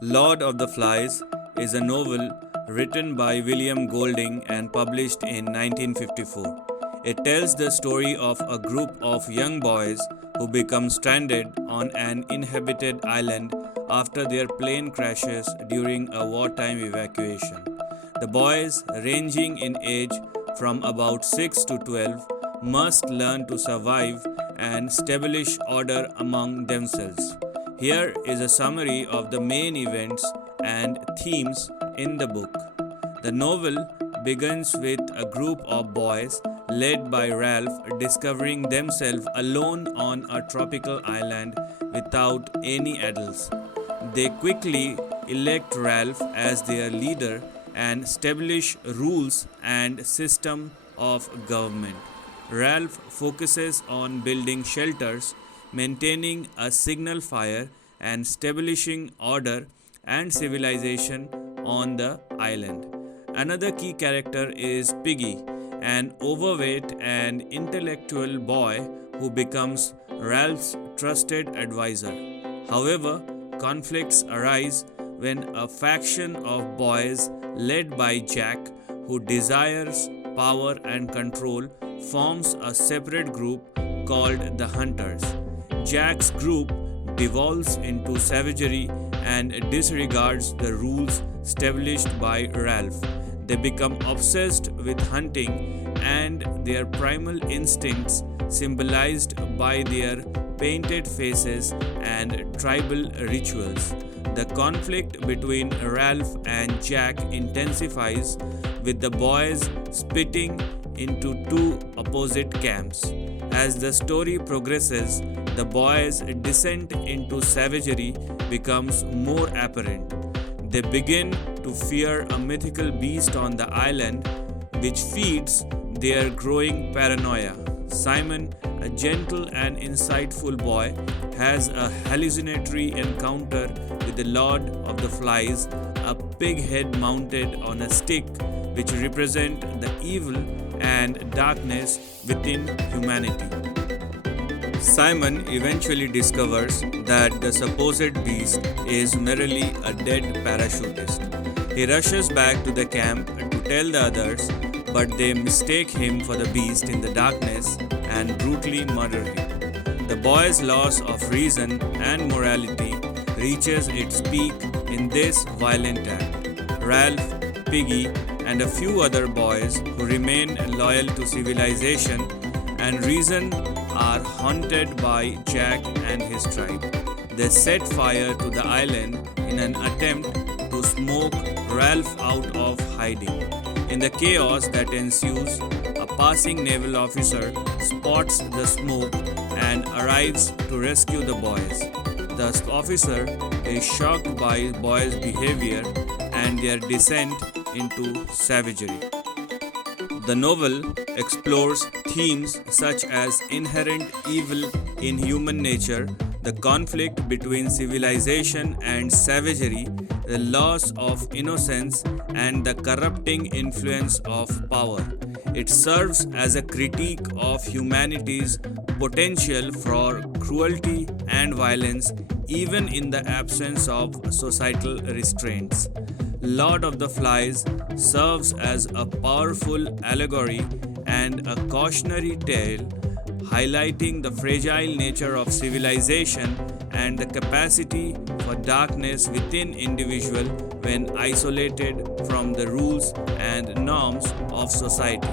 Lord of the Flies is a novel written by William Golding and published in 1954. It tells the story of a group of young boys who become stranded on an inhabited island after their plane crashes during a wartime evacuation. The boys, ranging in age from about 6 to 12, must learn to survive and establish order among themselves. Here is a summary of the main events and themes in the book. The novel begins with a group of boys led by Ralph discovering themselves alone on a tropical island without any adults. They quickly elect Ralph as their leader and establish rules and system of government. Ralph focuses on building shelters, maintaining a signal fire, and establishing order and civilization on the island. Another key character is Piggy, an overweight and intellectual boy who becomes Ralph's trusted advisor. However, conflicts arise when a faction of boys led by Jack, who desires power and control, forms a separate group called the Hunters. Jack's group devolves into savagery and disregards the rules established by Ralph. They become obsessed with hunting and their primal instincts, symbolized by their painted faces and tribal rituals. The conflict between Ralph and Jack intensifies, with the boys splitting into two opposite camps. As the story progresses, the boys' descent into savagery becomes more apparent. They begin to fear a mythical beast on the island, which feeds their growing paranoia. Simon, a gentle and insightful boy, has a hallucinatory encounter with the Lord of the Flies, a pig head mounted on a stick, which represent the evil and darkness within humanity. Simon eventually discovers that the supposed beast is merely a dead parachutist. He rushes back to the camp to tell the others, but they mistake him for the beast in the darkness and brutally murder him. The boy's loss of reason and morality reaches its peak in this violent act. Ralph, Piggy, and a few other boys who remain loyal to civilization and reason are haunted by Jack and his tribe. They set fire to the island in an attempt to smoke Ralph out of hiding. In the chaos that ensues, a passing naval officer spots the smoke and arrives to rescue the boys. The officer is shocked by boys' behavior and their descent into savagery. The novel explores themes such as inherent evil in human nature, the conflict between civilization and savagery, the loss of innocence, and the corrupting influence of power. It serves as a critique of humanity's potential for cruelty and violence, even in the absence of societal restraints. Lord of the Flies serves as a powerful allegory and a cautionary tale, highlighting the fragile nature of civilization and the capacity for darkness within individual when isolated from the rules and norms of society.